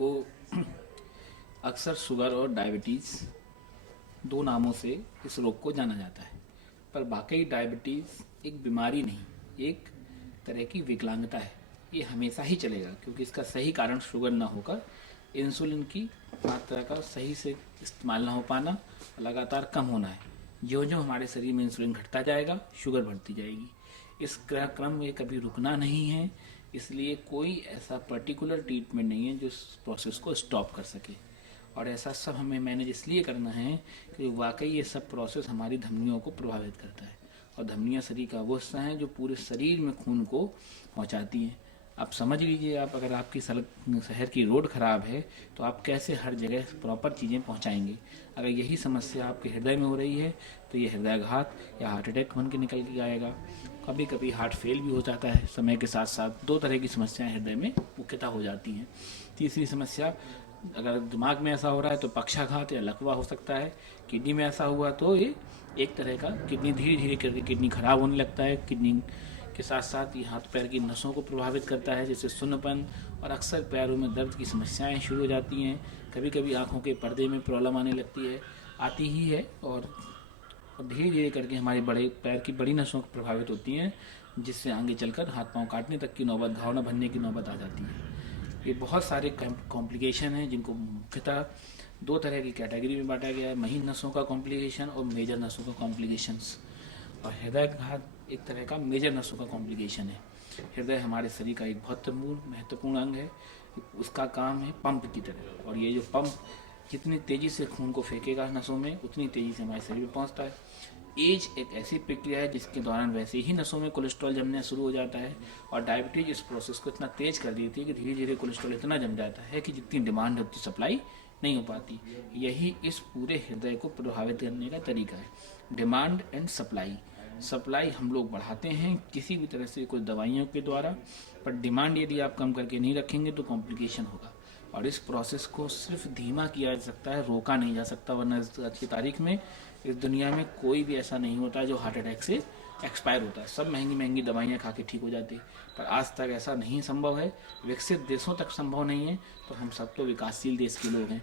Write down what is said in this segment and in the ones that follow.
आपको अक्सर शुगर और डायबिटीज़ दो नामों से इस रोग को जाना जाता है, पर वाकई डायबिटीज़ एक बीमारी नहीं, एक तरह की विकलांगता है। ये हमेशा ही चलेगा क्योंकि इसका सही कारण शुगर ना होकर इंसुलिन की मात्रा का सही से इस्तेमाल ना हो पाना, लगातार कम होना है। जो जो हमारे शरीर में इंसुलिन घटता जाएगा, शुगर बढ़ती जाएगी। इस क्रम में कभी रुकना नहीं है, इसलिए कोई ऐसा पर्टिकुलर ट्रीटमेंट नहीं है जो इस प्रोसेस को स्टॉप कर सके। और ऐसा सब हमें मैनेज इसलिए करना है कि वाकई ये सब प्रोसेस हमारी धमनियों को प्रभावित करता है, और धमनियाँ शरीर का वो हिस्सा है जो पूरे शरीर में खून को पहुँचाती हैं। आप समझ लीजिए, आप अगर आपकी सड़क शहर की रोड ख़राब है तो आप कैसे हर जगह प्रॉपर चीज़ें पहुंचाएंगे। अगर यही समस्या आपके हृदय में हो रही है तो ये हृदयाघात या हार्ट अटैक बन के निकल के आएगा। कभी कभी हार्ट फेल भी हो जाता है। समय के साथ साथ दो तरह की समस्याएं हृदय में मुख्यतः हो जाती हैं। तीसरी समस्या, अगर दिमाग में ऐसा हो रहा है तो पक्षाघात या लकवा हो सकता है। किडनी में ऐसा हुआ तो ये एक तरह का किडनी धीरे धीरे करके किडनी खराब होने लगता है। किडनी के साथ साथ ये हाथ पैर की नसों को प्रभावित करता है, जिससे सुन्नपन और अक्सर पैरों में दर्द की समस्याएं शुरू हो जाती हैं। कभी कभी आंखों के पर्दे में प्रॉब्लम आने लगती है, आती ही है, और धीरे धीरे करके हमारे बड़े पैर की बड़ी नसों प्रभावित होती हैं, जिससे आगे चलकर हाथ पांव काटने तक की नौबत, घाव बनने की नौबत आ जाती है। ये बहुत सारे कॉम्प्लिकेशन हैं जिनको मुख्यतः दो तरह की कैटेगरी में बांटा गया है, महीन नसों का कॉम्प्लिकेशन और मेजर नसों का कॉम्प्लिकेशंस। और हृदयाघात एक तरह का मेजर नसों का कॉम्प्लिकेशन है। हृदय हमारे शरीर का एक बहुत महत्वपूर्ण अंग है। उसका काम है पंप की तरह, और ये जो पंप जितनी तेज़ी से खून को फेंकेगा नसों में, उतनी तेज़ी से हमारे शरीर में पहुंचता है। एज एक ऐसी प्रक्रिया है जिसके दौरान वैसे ही नसों में कोलेस्ट्रॉल जमना शुरू हो जाता है, और डायबिटीज इस प्रोसेस को इतना तेज कर देती है कि धीरे धीरे कोलेस्ट्रॉल इतना जम जाता है कि जितनी डिमांड है उतनी सप्लाई नहीं हो पाती। यही इस पूरे हृदय को प्रभावित करने का तरीका है, डिमांड एंड सप्लाई। सप्लाई हम लोग बढ़ाते हैं किसी भी तरह से, कुछ दवाइयों के द्वारा, पर डिमांड यदि आप कम करके नहीं रखेंगे तो कॉम्प्लिकेशन होगा। और इस प्रोसेस को सिर्फ धीमा किया जा सकता है, रोका नहीं जा सकता, वरना आज की तारीख में इस दुनिया में कोई भी ऐसा नहीं होता जो हार्ट अटैक से एक्सपायर होता है। सब महंगी महंगी दवाइयाँ खा के ठीक हो जाती है, पर आज तक ऐसा नहीं संभव है। विकसित देशों तक संभव नहीं है, तो हम सब तो विकासशील देश के लोग हैं।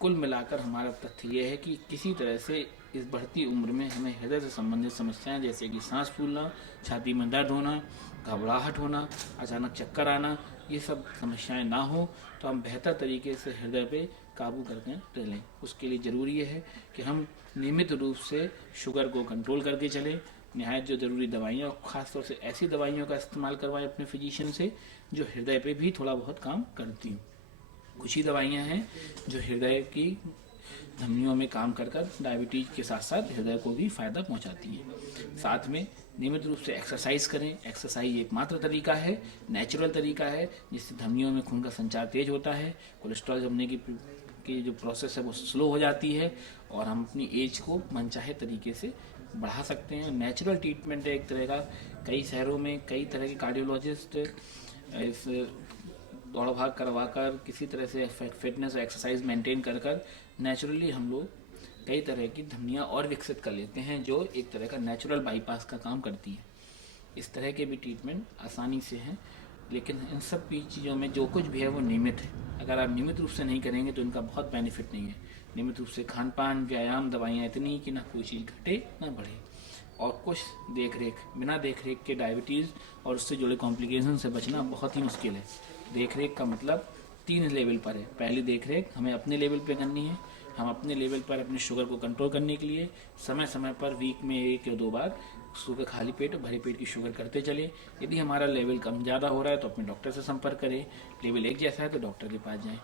कुल मिलाकर हमारा तथ्य यह है कि किसी तरह से इस बढ़ती उम्र में हमें हृदय से संबंधित समस्याएं जैसे कि सांस फूलना, छाती में दर्द होना, घबराहट होना, अचानक चक्कर आना, ये सब समस्याएं ना हो, तो हम बेहतर तरीके से हृदय पे काबू करके रह लें। उसके लिए ज़रूरी है कि हम नियमित रूप से शुगर को कंट्रोल करके चलें। नहायत जो ज़रूरी दवाइयाँ, खासतौर से ऐसी दवाइयों का इस्तेमाल करवाएं अपने फिजिशियन से जो हृदय पे भी थोड़ा बहुत काम करती हूँ। कुछ ही दवाइयाँ हैं जो हृदय की धमनियों में काम कर कर डायबिटीज के साथ साथ हृदय को भी फायदा पहुंचाती है। साथ में नियमित रूप से एक्सरसाइज करें। एक्सरसाइज एकमात्र तरीका है, नेचुरल तरीका है, जिससे धमनियों में खून का संचार तेज होता है, कोलेस्ट्रॉल जमने की जो प्रोसेस है वो स्लो हो जाती है, और हम अपनी एज को मनचाहे तरीके से बढ़ा सकते हैं। नेचुरल ट्रीटमेंट है एक तरह का। कई शहरों में कई तरह के कार्डियोलॉजिस्ट इस दौड़ भाग करवा कर, किसी तरह से फिटनेस और एक्सरसाइज मेंटेन कर कर नेचुरली हम लोग कई तरह की धमनियाँ और विकसित कर लेते हैं, जो एक तरह का नेचुरल बाईपास का काम करती है। इस तरह के भी ट्रीटमेंट आसानी से हैं, लेकिन इन सब चीज़ों में जो कुछ भी है वो नियमित है। अगर आप नियमित रूप से नहीं करेंगे तो इनका बहुत बेनिफिट नहीं है। नियमित रूप से खान पान, व्यायाम, दवाइयाँ इतनी कि ना कोई चीज़ घटे ना बढ़े, और कुछ देख रेख, बिना देख रेख के डायबिटीज़ और उससे जुड़े कॉम्प्लिकेशन से बचना बहुत ही मुश्किल है। देख रेख का मतलब 3 लेवल पर है। पहली देख रेख हमें अपने लेवल पे करनी है। हम अपने लेवल पर अपने शुगर को कंट्रोल करने के लिए समय समय पर वीक में 1 या 2 बार सुबह खाली पेट और भरे पेट की शुगर करते चले। यदि हमारा लेवल कम ज़्यादा हो रहा है तो अपने डॉक्टर से संपर्क करें। लेवल 1 जैसा है तो डॉक्टर के पास जाएं।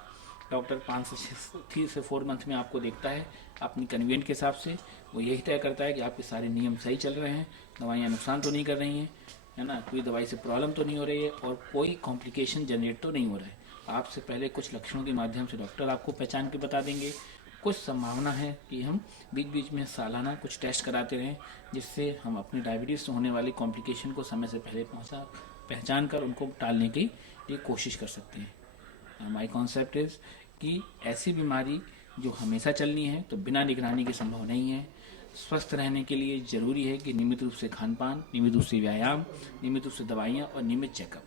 डॉक्टर 5 से 3 से 4 मंथ में आपको देखता है अपनी कन्वीनियंट के हिसाब से। वो यही तय करता है कि आपके सारे नियम सही चल रहे हैं, दवाइयाँ नुकसान तो नहीं कर रही हैं, है ना, कोई दवाई से प्रॉब्लम तो नहीं हो रही है, और कोई कॉम्प्लिकेशन जनरेट तो नहीं हो रहा है। आपसे पहले कुछ लक्षणों के माध्यम से डॉक्टर आपको पहचान के बता देंगे। कुछ संभावना है कि हम बीच बीच में सालाना कुछ टेस्ट कराते रहें, जिससे हम अपनी डायबिटीज़ से होने वाली कॉम्प्लिकेशन को समय से पहले पहचान कर उनको टालने की लिए कोशिश कर सकते हैं। माई कॉन्सेप्ट इज़ कि ऐसी बीमारी जो हमेशा चलनी है तो बिना निगरानी के संभव नहीं है। स्वस्थ रहने के लिए ज़रूरी है कि नियमित रूप से खान पान, नियमित रूप से व्यायाम, नियमित रूप से दवाइयाँ और नियमित चेकअप।